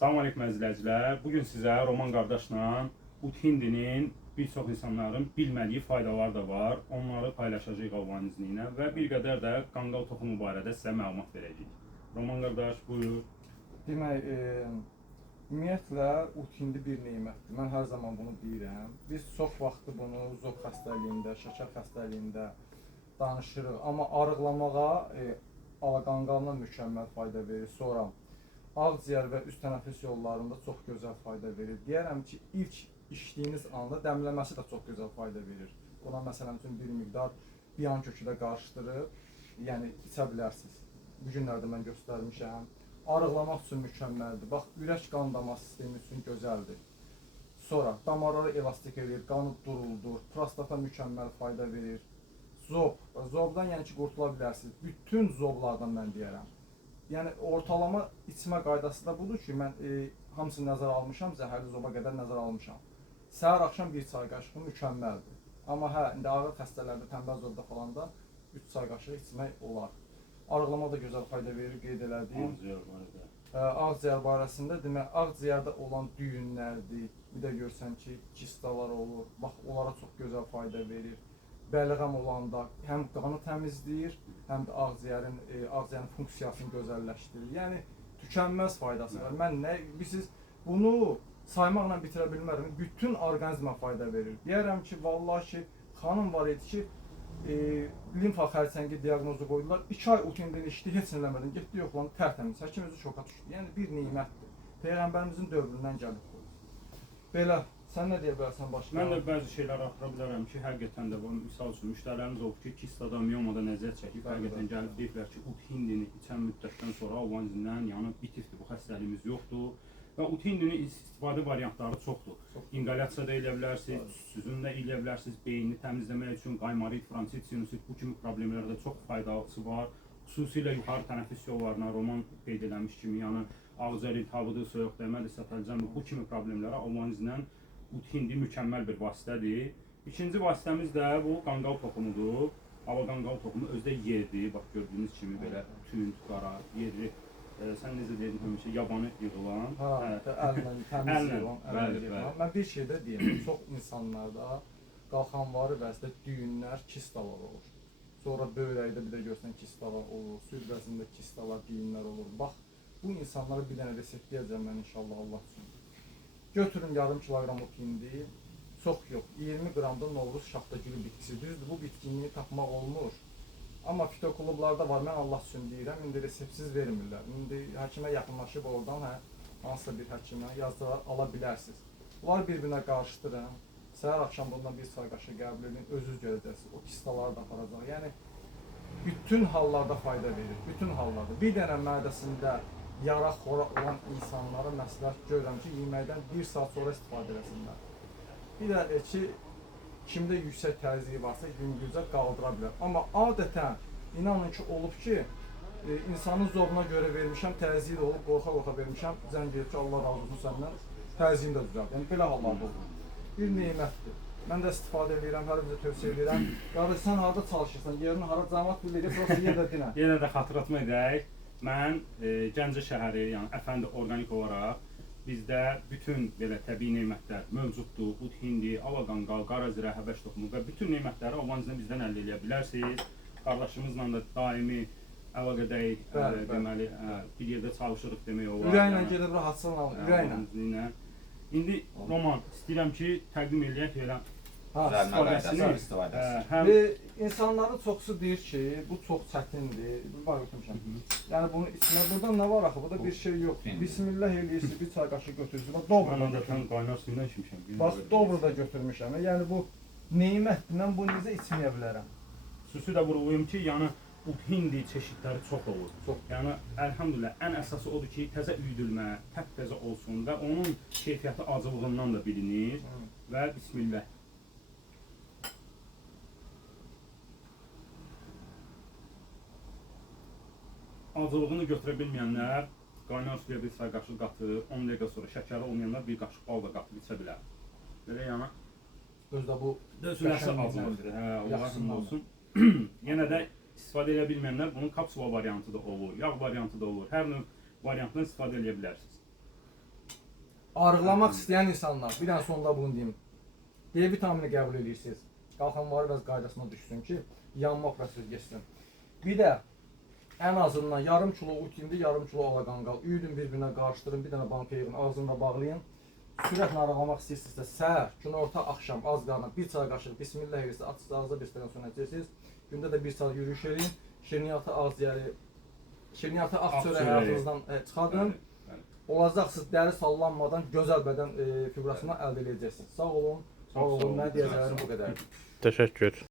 Salam aleyküm əzizləyicilər. Bugün sizə Roman qardaşla ut hindinin bir çox insanların bilmədiyi faydaları da var. Onları paylaşacağıq Allahın izni ilə və bir qədər də qanqal toxumu barədə sizə məlumat verəcəyik. Roman qardaş, buyur. Demək, ümumiyyətlə ut hindi bir nemətdir. Mən hər zaman bunu deyirəm. Biz çox vaxtı bunu zob xəstəliyində, şəkər xəstəliyində danışırıq. Amma arıqlamağa alaqanqalına mükəmməl fayda verir. Sonra ağciyər və üst tənəffüs yollarında çox gözəl fayda verir. Deyərəm ki, ilk içdiyiniz anda dəmləməsi də çox gözəl fayda verir. Ona məsələn üçün bir miqdar biyan kökü də qarışdırıb, yəni içə bilərsiniz. Bu günlərdə mən göstərmişəm. Arıqlamaq üçün mükəmməldir. Bax, ürək qan damar sistemi üçün gözəldir. Sonra damarları elastik edir, qanı duruldur, prostata mükəmməl fayda verir. Zobdan yəni ki, qurtula bilərsiniz. Bütün zoblardan mən deyərəm. Yəni ortalama içmə qaydası da budur ki, mən hamısını nəzərə almışam, zəhərli zoba qədər nəzərə almışam. Səhər axşam 1 çay qaşığı mükəmməldir. Amma hə, indi ağır xəstələrdə, tənbəl zobda falan da 3 çay qaşığı içmək olar. Arıqlama da gözəl fayda verir, qeyd elədim. Ağciyər barəsində demək, ağciyərdə olan düyünlərdir. Bir də görsən ki, kistalar olur. Bax, onlara çox gözəl fayda verir. Bəlğəm olanda həm qanı təmizləyir, həm də ağciyərin funksiyasını gözəlləşdirir. Yəni tükənməz faydası var. Mən nə bilirsiniz, bunu saymaqla bitirə bilmərəm. Bütün orqanizmə fayda verir. Deyərəm ki, vallahi ki, xanım var idi ki, limfa xərçəngi diaqnozu qoydular. 2 ay ut hindini içdi, heç nə eləmədən getdi, yoxlandı, tərtəmiz. Həkim özü şoka düşdü. Yəni bir nemətdir. Peyğəmbərimizin dövründən gəlib bu. Belə. Sən nə deyə bilərsən başqa? Mən də bəzi şeylər axıra bilərəm ki, həqiqətən də bu misal üçün müştərilərimiz olub ki, kistada, miyomada nəzər çəkib, həqiqətən gəlib deyiblər ki, ut hindini içən müddətdən sonra Allahın izindən yanıb bitirdi, bu xəstəliyimiz yoxdur. Və ut hindinin istifadə variantları çoxdur. İnqalyasiya da eləyə bilərsiniz, süzüm də eləyə bilərsiniz, beynini təmizləmək üçün qaymarit, fransit, sinusit, bu kimi problemlərdə çox faydası var. Xüsusilə yuxarı tənəffüs yollarına, Roman qeyd eləmiş kimi, yəni ağciyər iltihabıdır, soyuq dəymədir, sətəlcəmdir, bu kimi problemlərə Allahın izindən ut hindi mükəmməl bir vasitədir. İkinci vasitəmiz də bu qanqal toxumudur. Alaqanqal toxumu özdə yerdir. Bax gördüyünüz kimi belə tünd, qara, yerli. Sən necə dedin həmişə yabanı yığılan. Əllə təmiz yığılan. Mən bir şey də deyim. Çox insanlarda qalxanvari vəzdə düyünlər, kistalar olur. Sonra böyrəkdə bir də görsən kistalar olur. Süd vəzində kistalar, düyünlər olur. Bax, bu insanlara bir dənə resept deyəcəm mən inşallah Allah üçün. Götürün yarım kiloqram ut hindi, çox yox, 20 qram da Novruz şaxtagülü bitkisi. Düzdür, bu bitkini tapmaq olmur. Amma fitoklublarda var, mən Allah üçün deyirəm, indi reseptsiz vermirlər. İndi həkimə yaxınlaşıb oradan hansısa bir həkimə yazdılar, ala bilərsiniz. Bunları bir-birinə qarışdırın, səhər axşam bundan bir çay qaşığı qəbul edin, özünüz görəcəksiniz, o kistaları da aparacaq. Yəni, bütün hallarda fayda verir, bütün hallarda. Bir dənə mədəsində yara xora olan insanlara məsləhət görürəm ki, yeməkdən 1 saat sonra istifadə eləsinlər. Bir də ki, kimdə yüksək təzyiqi varsa, gündüzə qaldıra bilər. Amma adətən, inanın ki, olub ki, insanın zobuna görə vermişəm, təzyiqi də olub, qorxa-qorxa vermişəm, zəng edib ki, Allah razı olsun səndən, təzyiqini də düzəldir. Yəni, belə hallarda olur. Bir nemətdir. Mən də istifadə edirəm, hər bizə tövsiyə edirəm. Qardaş, sən harada çalışırsan, yerini hara cəmat bilir, burası yer də dinə. Yenə də xatırlatma edək. Mən Gəncə şəhəri, yəni Əfəndi orqanik olaraq bizdə bütün belə təbii nemətlər mövcuddur. Ut hindi, alaqanqal, qarazirə, həbəş toxumu və bütün nemətləri Allahın izni bizdən əldə edə bilərsiniz. Qardaşımızla da daimi əlaqədəyik, deməli, bir yerdə çalışırıq demək olar. Ürəklə gedib rahatçılıqla, ürəklə. İndi Roman, istəyirəm ki, təqdim eləyək elə İnsanların çoxsu deyir ki, bu çox çətindir. Bax, götürmüşəm. Yəni bunu içmək, burada nə var axı? Burada bir şey yoxdur. Bismillah eləyirsiniz, bir çay qaşığı götürürsünüz. Bax, dobro da götürmüşəm. Qaynar suyundan içmişəm. Bax, dobro da götürmüşəm. Yəni bu nemətdir. Mən bunu necə içməyə bilərəm? Xüsusi də vurğulayım ki, yəni ut hindi çeşidləri çox olur. Yəni əlhamdülillah ən əsası odur ki, təzə üyüdülmə, təptəzə olsun və onun keyfiyyəti acılığından da bilinir və bismillah. Acılığını götürə bilməyənlər qaynar suya bir çay qaşığı qatıb, 10 dəqiqə sonra şəkəri olmayanlar bir qaşıq bal da qatıb içə bilər. Belə yəni özdə bu dözüləsi acılıqdır. Hə, Allah'ın olsun. Yenə də istifadə edə bilməyənlər bunun kapsula variantı da olur, yağ variantı da olur. Hər növ variantdan istifadə edə bilərsiniz. arıqlamaq istəyən insanlar, bir dənə sonda bunu deyim. D vitamini qəbul edirsiniz. Qalxanları biraz qaydasına düşsün ki, yanma prosesi geçsin. Bir də ən azından yarım kilo utindi, yarım kilo alaqanqal. Üyüdün bir-birinə qarışdırın, bir dənə banka yığın, ağzını da bağlayın. Sürətlə arıqlamaq istəyirsinizsə səhər, günorta, axşam az qarına bir çay qaşıq bismillah edirsə açıq ağızda bir stəkan su içirsiniz. Gündə də bir saat yürüyüş edin. Şirniyyatı ağciyəri, şirniyyatı ağ çörək həyatınızdan çıxardın. Olacaqsınız dəri sallanmadan gözəl bədən fibrasını əldə edəcəksiniz. Sağ olun, sağ olun. Mən deyəcəklərim bu qədər. Təşəkkür.